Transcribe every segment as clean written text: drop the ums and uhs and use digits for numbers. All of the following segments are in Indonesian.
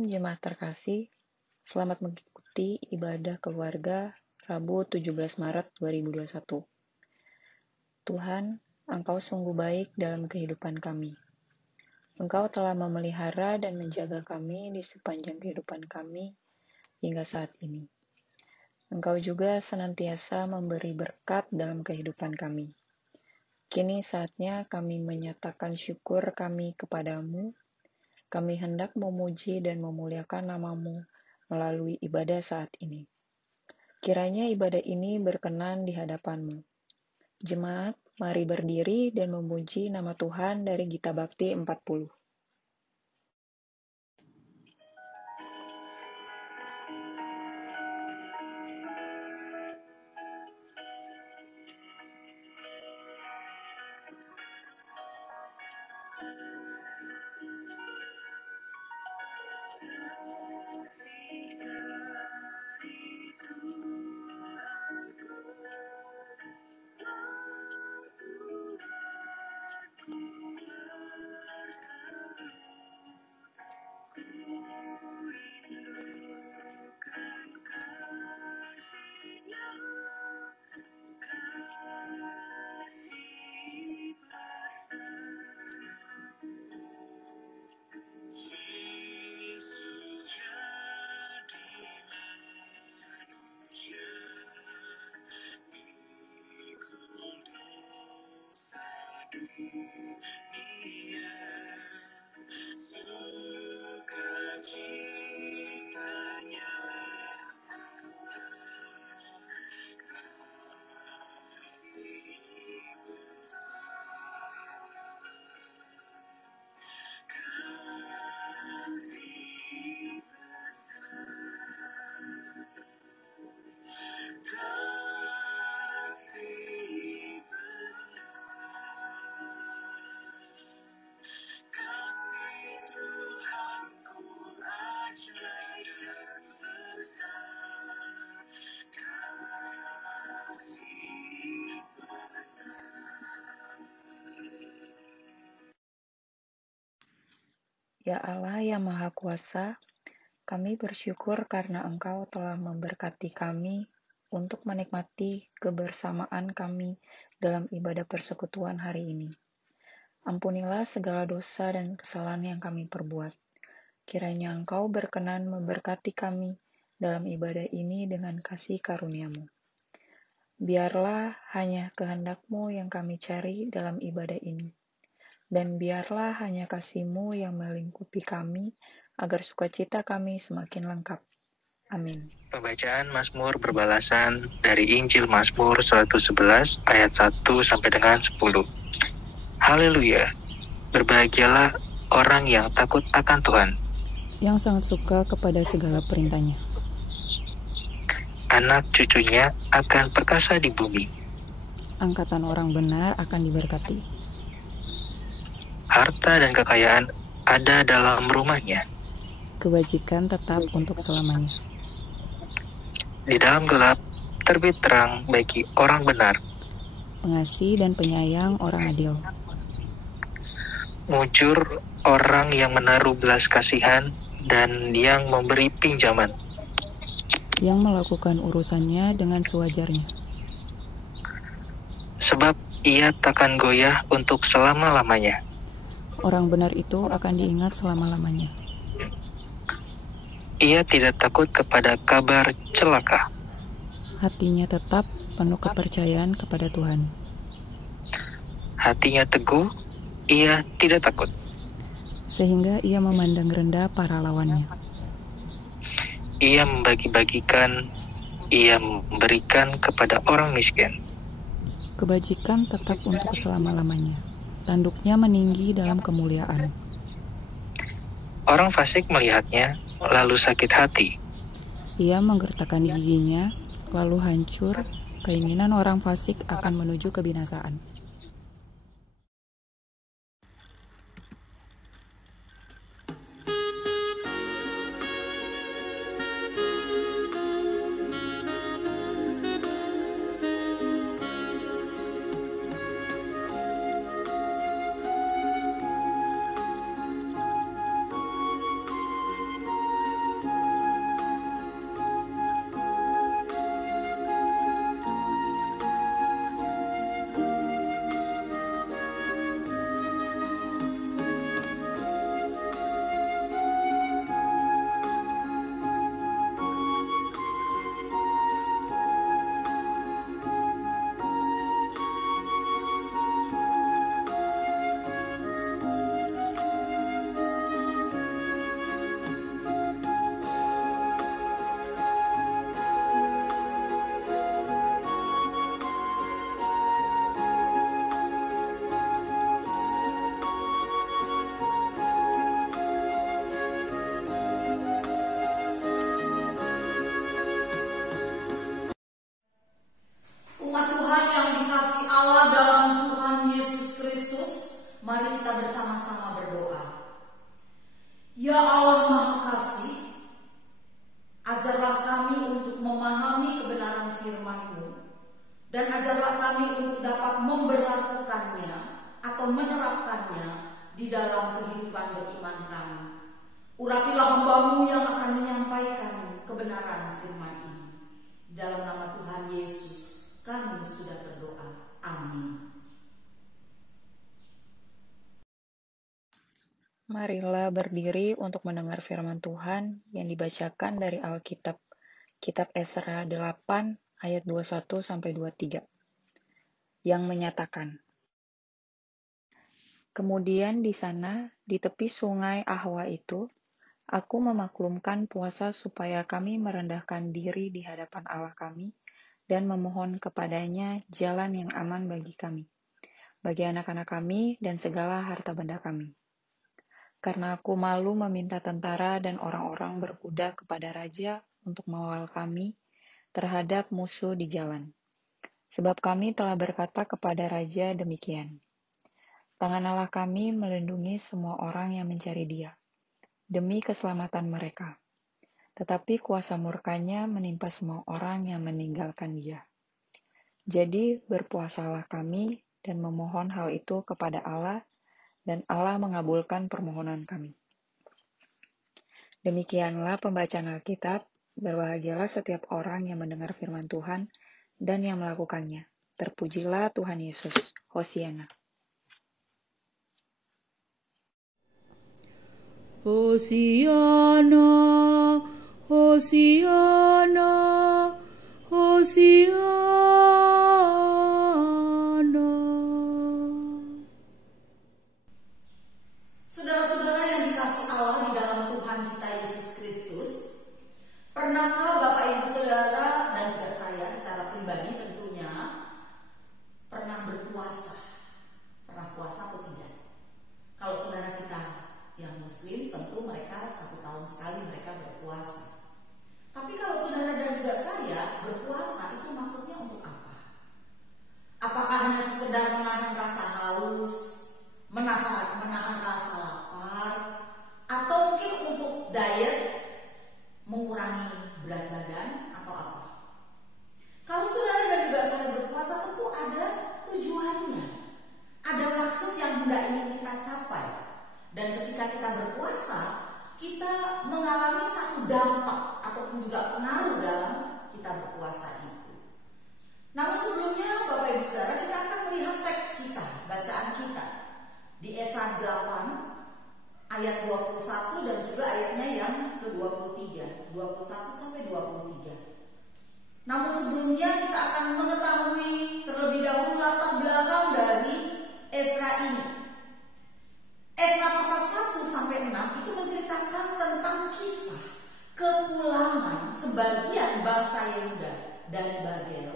Malam jemaat terkasih, selamat mengikuti ibadah keluarga Rabu 17 Maret 2021. Tuhan, Engkau sungguh baik dalam kehidupan kami. Engkau telah memelihara dan menjaga kami di sepanjang kehidupan kami hingga saat ini. Engkau juga senantiasa memberi berkat dalam kehidupan kami. Kini saatnya kami menyatakan syukur kami kepadamu. Kami hendak memuji dan memuliakan nama-Mu melalui ibadah saat ini. Kiranya ibadah ini berkenan di hadapan-Mu. Jemaat, mari berdiri dan memuji nama Tuhan dari Gita Bakti 40. Ya Allah yang Maha Kuasa, kami bersyukur karena Engkau telah memberkati kami untuk menikmati kebersamaan kami dalam ibadah persekutuan hari ini. Ampunilah segala dosa dan kesalahan yang kami perbuat. Kiranya Engkau berkenan memberkati kami dalam ibadah ini dengan kasih karunia-Mu. Biarlah hanya kehendak-Mu yang kami cari dalam ibadah ini. Dan biarlah hanya kasih-Mu yang melingkupi kami, agar sukacita kami semakin lengkap. Amin. Pembacaan Mazmur berbalasan dari Injil Mazmur 111 ayat 1 sampai dengan 10. Haleluya! Berbahagialah orang yang takut akan Tuhan, yang sangat suka kepada segala perintahnya. Anak cucunya akan perkasa di bumi. Angkatan orang benar akan diberkati. Harta dan kekayaan ada dalam rumahnya. Kebajikan tetap untuk selamanya. Di dalam gelap terbit terang bagi orang benar. Pengasih dan penyayang orang adil. Mujur orang yang menaruh belas kasihan dan yang memberi pinjaman. Yang melakukan urusannya dengan sewajarnya. Sebab ia takkan goyah untuk selama-lamanya. Orang benar itu akan diingat selama-lamanya. Ia tidak takut kepada kabar celaka. Hatinya tetap penuh kepercayaan kepada Tuhan. Hatinya teguh, ia tidak takut. Sehingga ia memandang rendah para lawannya. Ia membagi-bagikan, ia memberikan kepada orang miskin. Kebajikan tetap untuk selama-lamanya. Tanduknya meninggi dalam kemuliaan. Orang fasik melihatnya, lalu sakit hati. Ia menggertakkan giginya, lalu hancur. Keinginan orang fasik akan menuju kebinasaan. Dan ajarlah kami untuk dapat memberlakukannya atau menerapkannya di dalam kehidupan beriman kami. Urapilah hamba-Mu yang akan menyampaikan kebenaran firman ini. Dalam nama Tuhan Yesus kami sudah berdoa. Amin. Marilah berdiri untuk mendengar firman Tuhan yang dibacakan dari Alkitab, Kitab Esra 8 ayat 21-23, yang menyatakan, "Kemudian di sana, di tepi sungai Ahwa itu, aku memaklumkan puasa supaya kami merendahkan diri di hadapan Allah kami dan memohon kepadanya jalan yang aman bagi kami, bagi anak-anak kami dan segala harta benda kami. Karena aku malu meminta tentara dan orang-orang berkuda kepada raja untuk mengawal kami terhadap musuh di jalan. Sebab kami telah berkata kepada raja demikian, tangan Allah kami melindungi semua orang yang mencari Dia, demi keselamatan mereka. Tetapi kuasa murkanya menimpa semua orang yang meninggalkan Dia. Jadi berpuasalah kami dan memohon hal itu kepada Allah, dan Allah mengabulkan permohonan kami." Demikianlah pembacaan Alkitab. Berbahagialah setiap orang yang mendengar firman Tuhan dan yang melakukannya. Terpujilah Tuhan Yesus. Hosiana. Hosiana, Hosiana, Hosiana. Saudara-saudara yang dikasihi Allah di dalam Tuhan kita Yesus Kristus, pernahkah Bapak Ibu Saudara dan juga saya secara pribadi tentunya pernah berpuasa? Pernah puasa atau tidak? Kalau saudara kita yang Muslim, tentu mereka 1 tahun sekali mereka berpuasa. Tapi kalau saudara dan juga saya berpuasa, itu maksudnya untuk apa? Apakah hanya sekedar menahan rasa haus, menahan rasa lapar, atau mungkin untuk diet, mengurangi berat badan, atau apa? Kalau saudara dan juga saya berpuasa, tentu ada tujuannya, ada maksud yang hendak ingin kita capai. Dan ketika kita berpuasa, kita mengalami satu dampak ataupun juga pengaruh dalam kita berpuasa itu. Namun sebelumnya Bapak Ibu Saudara, kita akan melihat teks kita, bacaan kita di Esra 8 ayat 21 dan juga ayatnya yang ke-23, 21-23. Namun sebelumnya kita akan mengetahui terlebih dahulu latar belakang dari Esra ini. Esra pasal 1-6 itu menceritakan tentang kisah kepulangan sebagian bangsa Yehuda dari Babel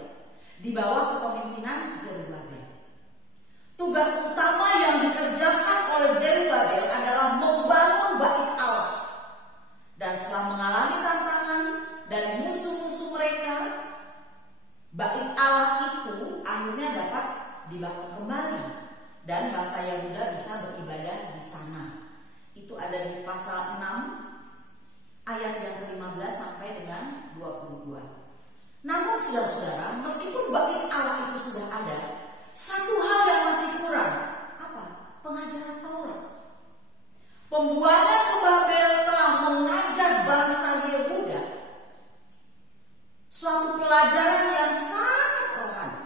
di bawah kepemimpinan Zerubabel. Tugas utama yang dikerjakan oleh Zerubabel adalah membangun bait Allah. Dan setelah mengalami tantangan dari musuh-musuh mereka, bait Allah itu akhirnya dapat dibangun kembali dan bangsa Yehuda bisa beribadah di sana. Itu ada di pasal 6 ayat yang ke-15 sampai dengan 22. Namun saudara-saudara, meskipun bait Allah itu sudah ada, satu hal yang masih kurang. Apa? Pengajaran Taurat. Pembuangan ke Babel telah mengajar bangsa Yehuda suatu pelajaran yang sangat rohani,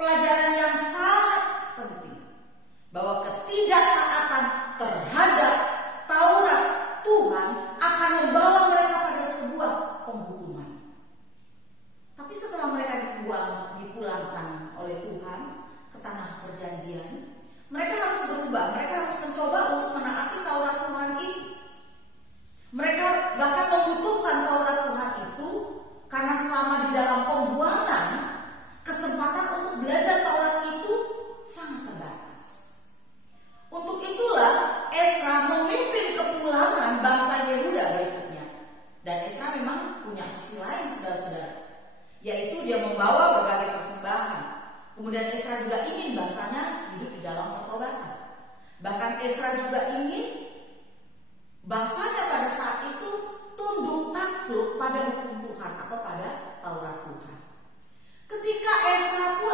pelajaran yang sangat penting, bahwa ketidaktaatan terhadap Taurat Tuhan akan membawa mereka pada sebuah penghukuman. Tapi setelah mereka dipulangkan oleh Tuhan ke tanah perjanjian, mereka harus berubah, mereka harus mencoba untuk menaati Taurat Tuhan itu. Mereka bahkan membutuhkan Taurat Tuhan itu karena selama di dalam pembuangan, kesempatan untuk belajar Taurat itu sangat terbatas. Untuk itulah Esra memimpin kepulangan bangsa Yehuda berikutnya. Dan Esra memang punya visi lain, saudara-saudara, yaitu dia membawa berbagai persembahan. Kemudian Esra juga ingin bangsanya hidup di dalam pertobatan. Bahkan Esra juga ingin bangsanya pada saat itu tunduk takluk pada hukum Tuhan atau pada Taurat Tuhan. Ketika Esra pulang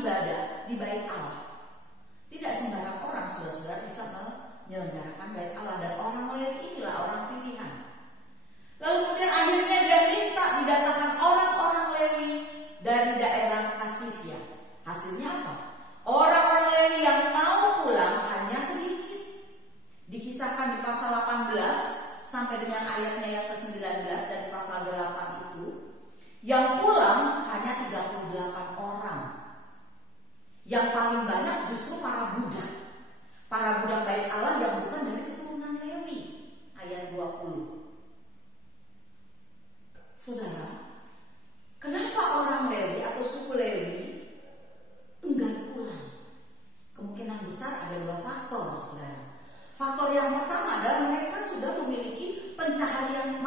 ibadah di bait Allah. Tidak sembarang orang saudara-saudara bisa menyelenggarakan bait Allah, dan orang Lewi inilah orang pilihan. Lalu kemudian akhirnya dia minta didatangkan orang-orang Lewi dari daerah Kasifia. Hasilnya apa? Orang-orang Lewi yang mau pulang hanya sedikit. Dikisahkan di pasal 18 sampai dengan ayatnya yang ke-19, dan di pasal 8 itu yang pulang hanya 38 orang. Yang paling banyak justru para budak. Para budak bait Allah yang bukan dari keturunan Lewi. Ayat 20. Saudara, kenapa orang Lewi atau suku Lewi enggan pulang? Kemungkinan besar ada dua faktor, saudara. Faktor yang pertama adalah mereka sudah memiliki pencaharian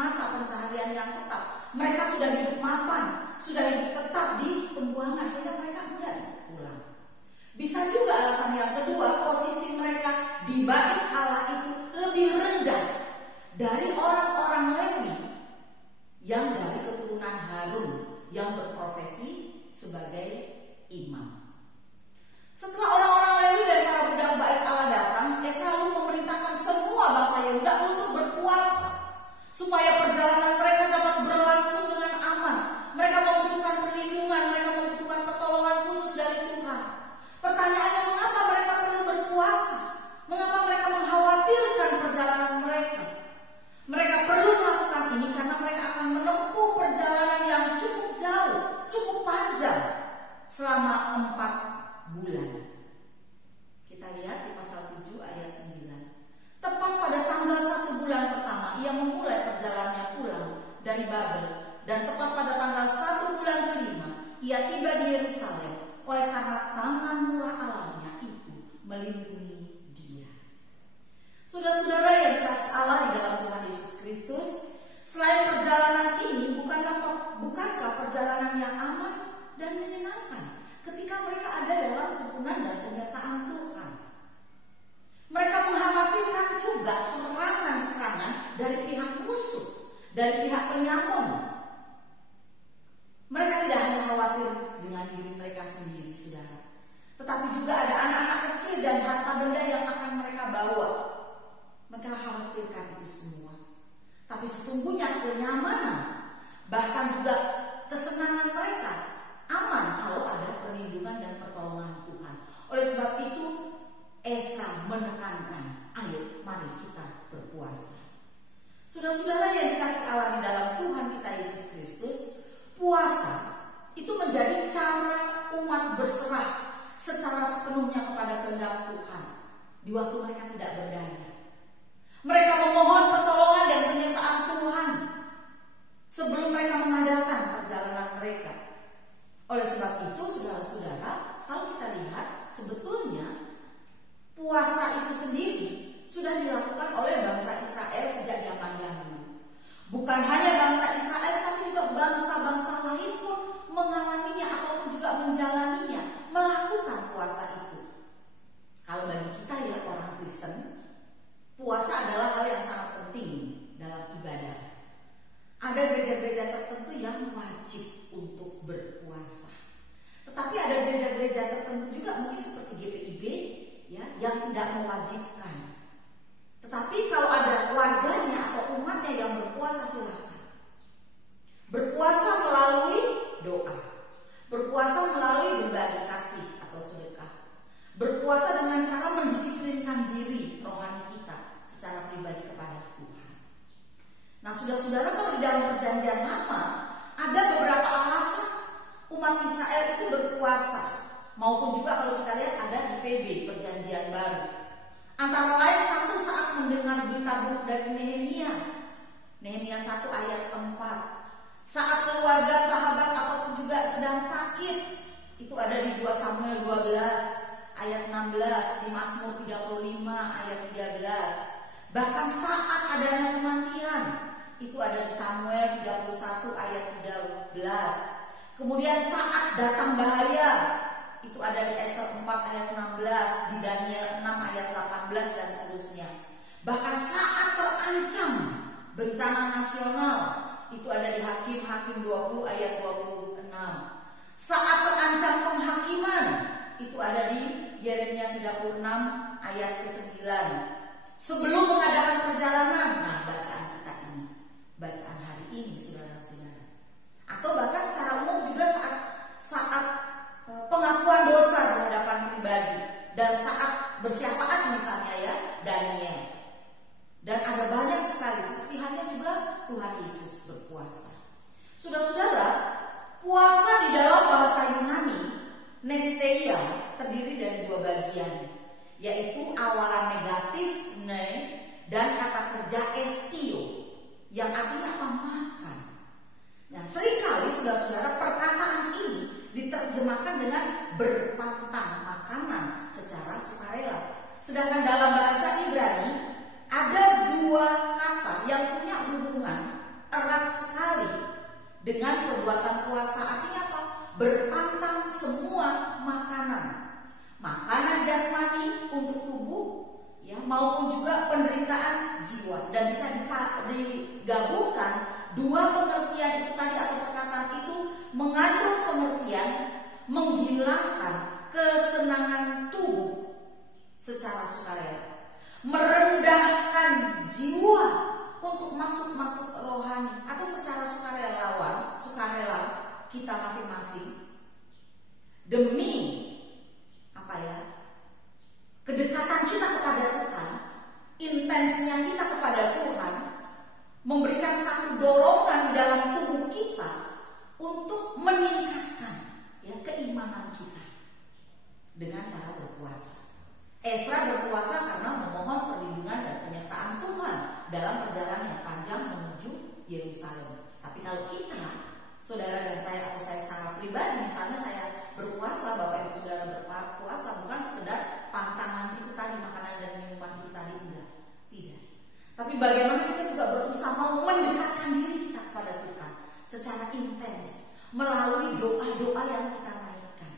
yang tetap. Mereka sudah hidup mapan, sudah hidup tetap di pembuangan, sehingga mereka enggan pulang. Bisa juga alasan yang kedua, posisi mereka di bait Allah itu lebih rendah dari orang-orang Lewi yang dari keturunan Harun yang berprofesi sebagai imam. Setelah orang-orang Lewi dan para budak bait Allah datang, Esra lalu memerintahkan semua bangsa Yehuda untuk berpuasa supaya perjalanan mereka dapat berlangsung dengan aman. Mereka membutuhkan perlindungan, mereka membutuhkan pertolongan khusus dari Tuhan. Pertanyaannya, mengapa mereka perlu berpuasa? Mengapa mereka mengkhawatirkan perjalanan mereka? Mereka perlu melakukan ini karena mereka akan menempuh perjalanan yang cukup jauh, cukup panjang, selama 4 bulan. Kita lihat di pasal 7 ayat 9. Tepat pada tanggal 1 bulan pertama, ia memulai perjalanannya pulang dari Babel. Dan tepat pada tanggal 1 bulan kelima, ia tiba di Yerusalem. Oleh karena tangan murah Allahnya itu melindungi dia. Saudara-saudara yang dikasihi Allah di dalam Tuhan Yesus Kristus, selain perjalanan ini, bukankah perjalanan yang aman dan menyenangkan ketika mereka ada dalam tuntunan dan penyertaan Tuhan? Mereka mengkhawatirkan juga serangan-serangan dari pihak musuh, dari pihak penyamun. Mereka tidak hanya khawatir dengan diri mereka sendiri, saudara, tetapi juga ada anak-anak kecil dan harta benda yang akan mereka bawa. Mereka khawatirkan itu semua. Tapi sesungguhnya kenyamanan, bahkan juga kesenangan mereka aman kalau ada perlindungan dan pertolongan Tuhan. Oleh sebab itu, Esra menekankan, ayo mari kita berpuasa. Saudara-saudara yang dikasihi Allah di dalam Tuhan kita Yesus Kristus, puasa itu menjadi cara umat berserah secara sepenuhnya kepada kehendak Tuhan di waktu mereka tidak berdaya. Mereka memohon pertolongan dan penyertaan Tuhan sebelum mereka mengadakan perjalanan mereka. Oleh sebab itu, saudara-saudara, kalau kita lihat sebetulnya puasa itu sendiri sudah dilakukan oleh bangsa Israel sejak zaman dahulu. Bukan hanya bangsa Israel, tapi juga bangsa-bangsa lain pun mengalaminya ataupun juga menjalaninya, melakukan puasa itu. Kalau bagi kita ya orang Kristen, puasa adalah hal yang sangat penting dalam ibadah. Ada gereja-gereja tertentu yang wajib untuk berpuasa. Tetapi ada gereja-gereja tertentu juga mungkin seperti GPIB ya, yang tidak mewajibkan. Tetapi kalau ada warganya atau umatnya yang berpuasa, silakan. Berpuasa melalui doa. Berpuasa melalui berbagi kasih atau sedekah. Berpuasa dengan cara mendisiplinkan diri rohani kita secara pribadi kepada Tuhan. Nah, saudara-saudara, kalau di dalam perjanjian lama ada beberapa alasan umat Israel itu berpuasa, maupun juga kalau kita lihat ada di PB perjanjian baru. Antara lain satu saat mendengar berita buruk dari Nehemia 1 ayat 4. Saat keluarga, sahabat ataupun juga sedang sakit, itu ada di 2 Samuel 12 ayat 16, di Mazmur 35 ayat 13. Bahkan saat adanya kematian, itu ada di Samuel 31 ayat 13. Kemudian saat datang bahaya, itu ada di Ester 4 ayat 16, di Daniel 6 ayat 18 dan seterusnya. Bahkan saat terancam bencana nasional, itu ada di Hakim 20 ayat 26. Saat terancam penghakiman, sebelum mengadakan perjalanan. Nah, bacaan kita ini, bacaan hari ini, saudara-saudara. Atau bahkan secara umum juga saat pengakuan dosa di hadapan pribadi dan saat bersyafaat misalnya ya, Daniel. Dan ada banyak sekali, seperti halnya juga Tuhan Yesus berpuasa. Saudara-saudara, puasa di dalam bahasa Yunani, nesteia, terdiri dari dua bagian, yaitu awalan negatif ne dan kata kerja estio yang artinya apa? Makan. Nah, seringkali saudara-saudara perkataan ini diterjemahkan dengan berpantang makanan secara sukarela. Sedangkan dalam bahasa Ibrani ada dua kata yang punya hubungan erat sekali dengan perbuatan puasa. Artinya apa? Berpantang semua makanan. Makanan jasmani untuk tubuh ya, maupun juga penderitaan jiwa. Dan jika digabungkan dua pengertian itu tadi atau perkataan itu mengandung pengertian menghilangkan kesenangan tubuh secara sukarela, merendahkan jiwa untuk masuk rohani atau secara sukarela kita masing-masing demi apa ya, kedekatan kita kepada Tuhan, intensinya kita kepada Tuhan, memberikan satu dorongan di dalam tubuh kita untuk meningkatkan ya keimanan kita dengan cara berpuasa. Esra berpuasa karena memohon perlindungan dan penyertaan Tuhan dalam perjalanan yang panjang menuju Yerusalem. Tapi kalau kita, saudara dan saya, atau saya secara pribadi, misalnya saya berpuasa, Bapak Ibu Saudara berpuasa bukan sekedar pantangan itu tadi, makanan dan minuman itu tadi, enggak, tidak. Tapi bagaimana kita juga berusaha mau mendekatkan diri kita kepada Tuhan secara intens melalui doa-doa yang kita naikkan.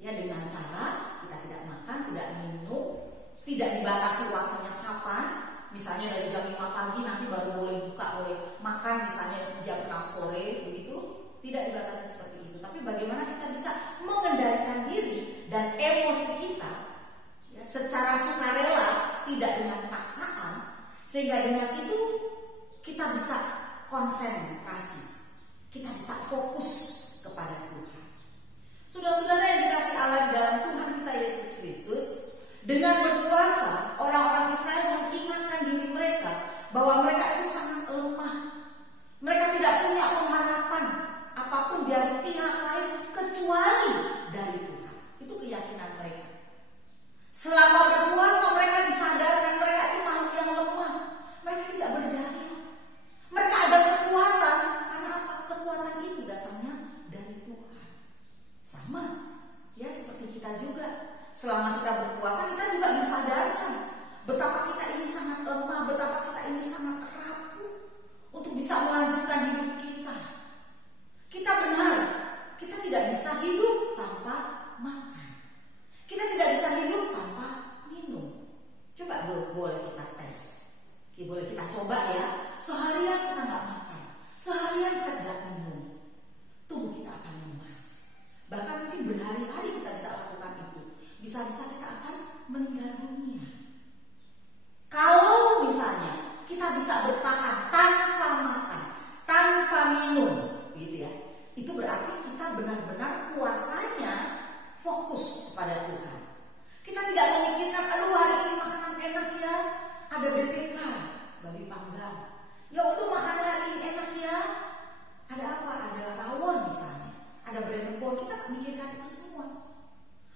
Ya, dengan cara kita tidak makan, tidak minum, tidak dibatasi waktunya kapan. Misalnya dari jam 5 pagi nanti baru boleh buka, boleh makan misalnya jam 6 sore begitu. Tidak dibatasi seperti itu. Tapi bagaimana kita bisa mengendalikan diri dan emosi kita ya, secara sukarela, tidak dengan paksaan, sehingga dengan itu kita bisa konsentrasi, kita bisa fokus kepada Tuhan. Saudara-saudara yang dikasihi Allah di dalam Tuhan kita Yesus Kristus, dengan berpuasa orang-orang Israel mengingatkan diri mereka bahwa mereka itu sangat lemah. Mereka tidak punya pengharapan apapun dari pihak lain kecuali dari Tuhan. Itu keyakinan mereka. Selama berpuasa mereka disadarkan mereka itu makhluk yang lemah. Mereka tidak berdaya. Mereka ada kekuatan. Karena apa? Kekuatan itu datangnya dari Tuhan. Sama ya seperti kita juga. Selama kita berpuasa kita juga disadarkan betapa kita ini sangat lemah, betapa kita ini sangat rapuh untuk bisa melanjutkan hidup kita. Kita benar, kita tidak bisa hidup tanpa makan. Kita tidak bisa hidup tanpa minum. Coba boleh kita tes. Boleh kita coba ya. Seharian kita nggak makan, seharian kita tidak minum, tubuh kita akan lemas. Bahkan mungkin berhari-hari kita bisa lakukan itu. Bisa-bisa kita akan meninggal dunia. Kalau misalnya kita bisa bertahan tanpa makan, tanpa minum, gitu ya, itu berarti kita benar-benar puasanya fokus kepada Tuhan. Kita tidak memikirkan, aduh hari ini makanan enak ya, ada BPK, babi panggang. Ya udah makanan hari ini enak ya, ada apa? Ada rawon misalnya, ada brembon. Kita memikirkan itu semua.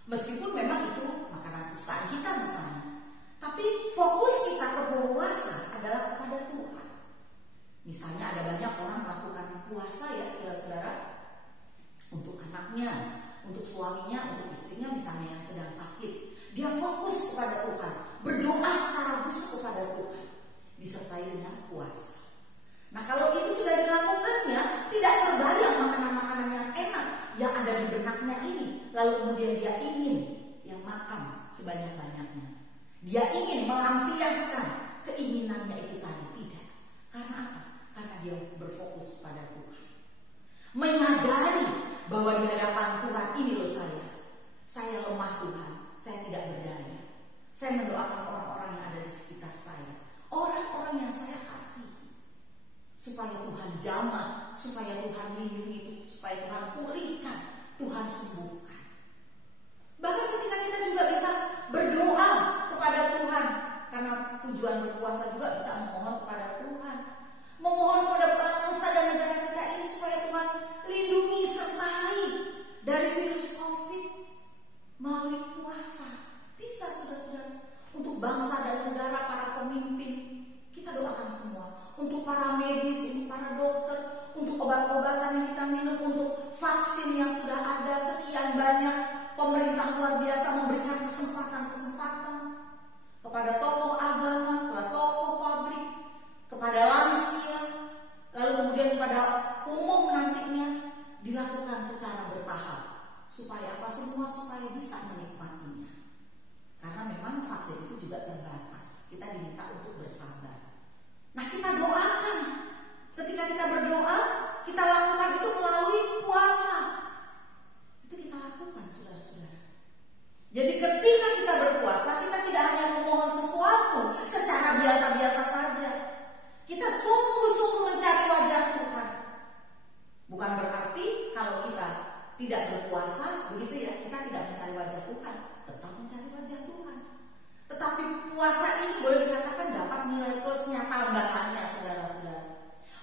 Meskipun memang itu makanan kesukaan kita misalnya, tapi fokus kita ke puasa adalah kepada Tuhan. Misalnya ada banyak orang melakukan puasa ya saudara-saudara, untuk anaknya, untuk suaminya, untuk istrinya misalnya yang sedang sakit. Dia fokus kepada Tuhan, berdoa secara khusus kepada Tuhan, disertai dengan puasa. Nah kalau itu sudah dilakukannya, tidak terbayang makanan-makanan yang enak yang ada di benaknya ini, lalu kemudian dia ingin yang makan sebanyak-banyaknya. Dia ingin melampiaskan keinginannya itu tadi. Tidak. Karena apa? Karena dia berfokus pada Tuhan. Menyadari bahwa di hadapan Tuhan ini loh saya lemah Tuhan, saya tidak berdaya. Saya mendoakan orang-orang yang ada di sekitar saya. luar biasa memberikan kesempatan-kesempatan kepada tokoh agama, kepada tokoh publik, kepada lansia, lalu kemudian kepada umum nantinya, dilakukan secara bertahap. Supaya apa? Semua supaya bisa menikmatinya. Karena memang vaksin itu juga terbatas. Kita diminta untuk bersabar. Nah, kita doakan. Ketika kita berdoa, kita lakukan itu melalui puasa. Itu kita lakukan, saudara-saudara. Jadi ketika kita berpuasa, kita tidak hanya memohon sesuatu secara biasa-biasa saja. Kita sungguh-sungguh mencari wajah Tuhan. Bukan berarti kalau kita tidak berpuasa, begitu ya, kita tidak mencari wajah Tuhan. Tetap mencari wajah Tuhan. Tetapi puasa ini boleh dikatakan dapat nilai plusnya, tambahannya, saudara-saudara.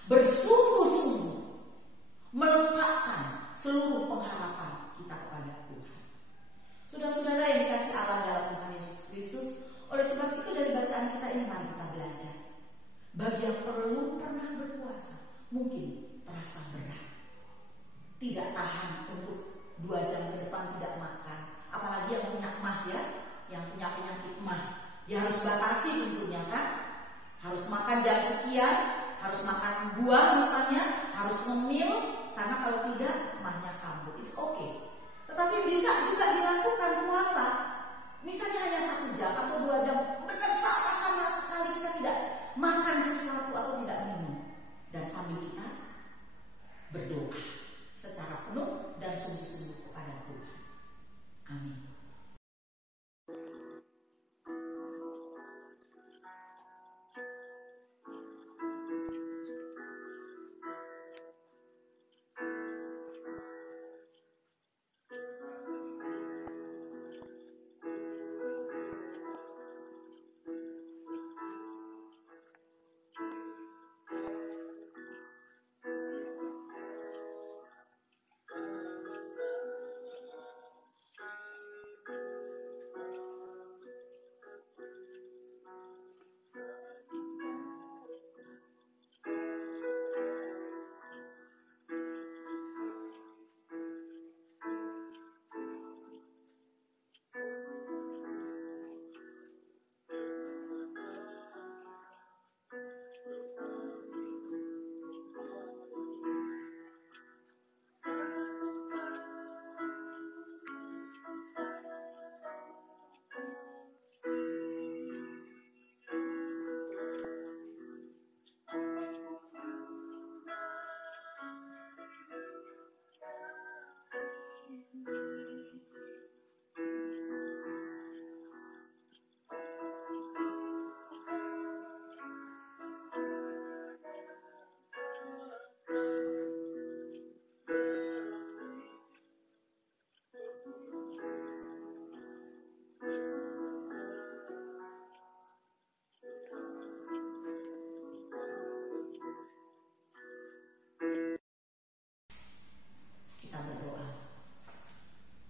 Bersungguh-sungguh meletakkan seluruh pengharapan kita kepada Tuhan. Saudara-saudara yang dikasih Allah dalam Tuhan Yesus Kristus, oleh sebab itu dari bacaan kita ini mari kita belajar. Bagi yang belum pernah berpuasa, mungkin terasa berat, tidak tahan untuk 2 jam ke depan tidak makan. Apalagi yang punya emah ya, yang punya penyakit emah, ya harus batasi tentunya kan. Harus makan jam sekian, harus makan buah misalnya, harus ngemil, karena kalau tidak emahnya kambuh. It's okay. Tetapi bisa juga dilakukan puasa, misalnya hanya 1 jam atau 2 jam, benar sama sekali kita tidak makan sesuatu atau tidak minum, dan sambil kita berdoa secara penuh dan sungguh-sungguh kepada Tuhan. Amin.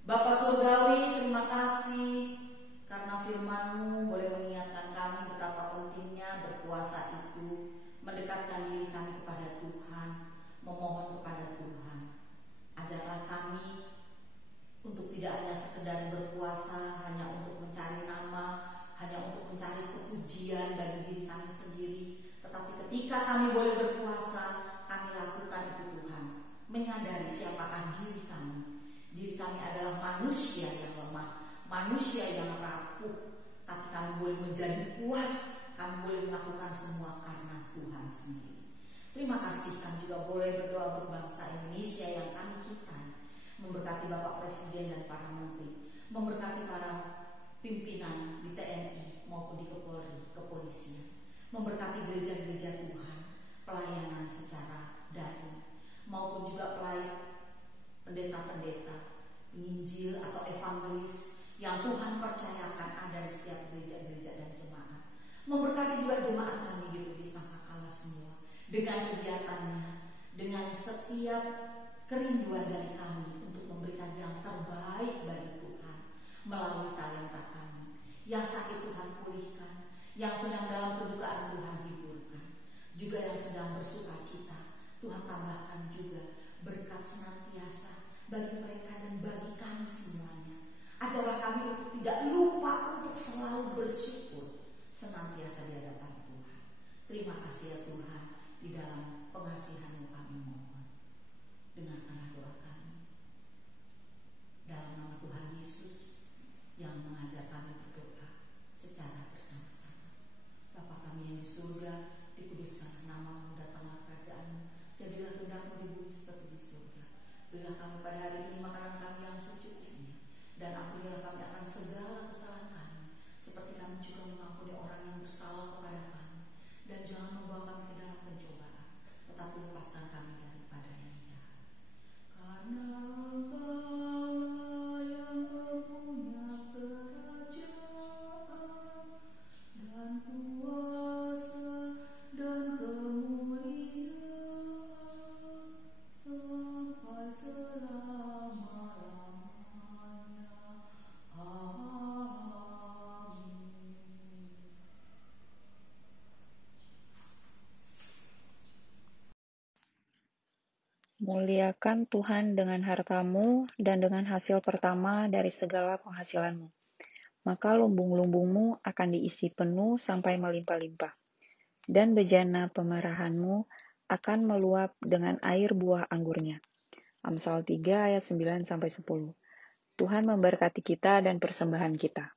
Bapa Surgawi, terima kasih karena firman-Mu boleh mengingatkan kami betapa pentingnya berpuasa itu, mendekatkan diri kami kepada Tuhan, memohon kepada Tuhan. Ajarlah kami untuk tidak hanya sekedar berpuasa hanya untuk mencari nama, hanya untuk mencari kepujian bagi diri kami sendiri, tetapi ketika kami boleh berpuasa, kami lakukan itu Tuhan, menyadari siapakah diri kami. Diri kami adalah manusia yang lemah, manusia yang rapuh, tapi kami boleh menjadi kuat, kami boleh melakukan semua karena Tuhan sendiri. Terima kasih, kami juga boleh berdoa untuk bangsa Indonesia yang kami cintai, memberkati Bapak Presiden dan para menteri, memberkati para pimpinan di TNI maupun di Polri, kepolisian, memberkati gereja-gereja Tuhan, pelayanan secara daring, maupun juga pendeta-pendeta, penginjil atau evangelis yang Tuhan percayakan ada di setiap gereja-gereja dan jemaat. Memberkati juga jemaat kami di Budi Sangkakala semua dengan kegiatannya, dengan setiap kerinduan dari kami untuk memberikan yang terbaik bagi Tuhan melalui talenta kami. Yang sakit Tuhan pulihkan, yang sedang dalam kedukaan Tuhan hiburkan, juga yang sedang bersuka cita Tuhan tambahkan juga berkat senantiasa bagi mereka dan bagi kami semuanya. Ajarlah Muliakan Tuhan dengan hartamu dan dengan hasil pertama dari segala penghasilanmu. Maka lumbung-lumbungmu akan diisi penuh sampai melimpah-limpah. Dan bejana pemerahanmu akan meluap dengan air buah anggurnya. Amsal 3 ayat 9-10. Tuhan memberkati kita dan persembahan kita.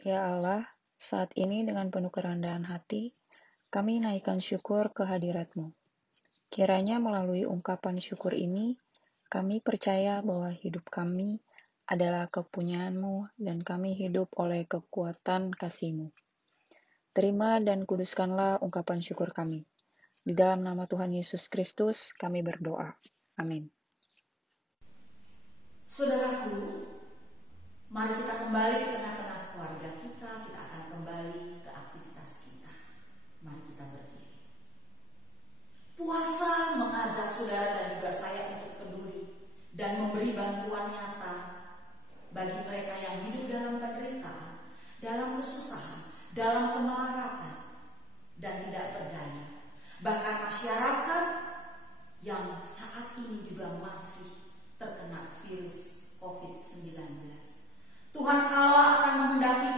Ya Allah, saat ini dengan penuh kerendahan hati, kami naikkan syukur ke hadirat-Mu. Kiranya melalui ungkapan syukur ini, kami percaya bahwa hidup kami adalah kepunyaan-Mu dan kami hidup oleh kekuatan kasih-Mu. Terima dan kuduskanlah ungkapan syukur kami. Di dalam nama Tuhan Yesus Kristus, kami berdoa. Amin. Saudaraku, mari kita kembali ke tengah-tengah keluarga kita akan kembali ke aktivitas kita. Mari kita berdiri. Puasa mengajak saudara dan juga saya untuk peduli dan memberi bantuan nyata bagi mereka yang hidup dalam penderitaan, dalam kesusahan, dalam kemelaratan, dan tidak berdaya. Bahkan masyarakat yang saat ini juga masih terkena virus COVID-19. Tuhan Allah akan menghendaki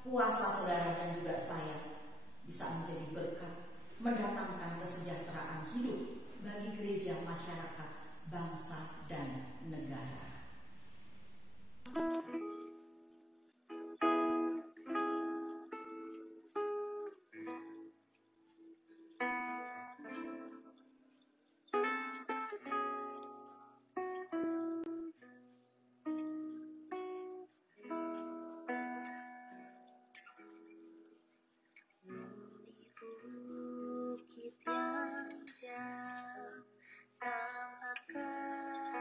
puasa saudara dan juga saya bisa menjadi berkat, mendatangkan kesejahteraan hidup bagi gereja, masyarakat, bangsa, dan negara. Bukit yang jauh tampakkan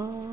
Oh,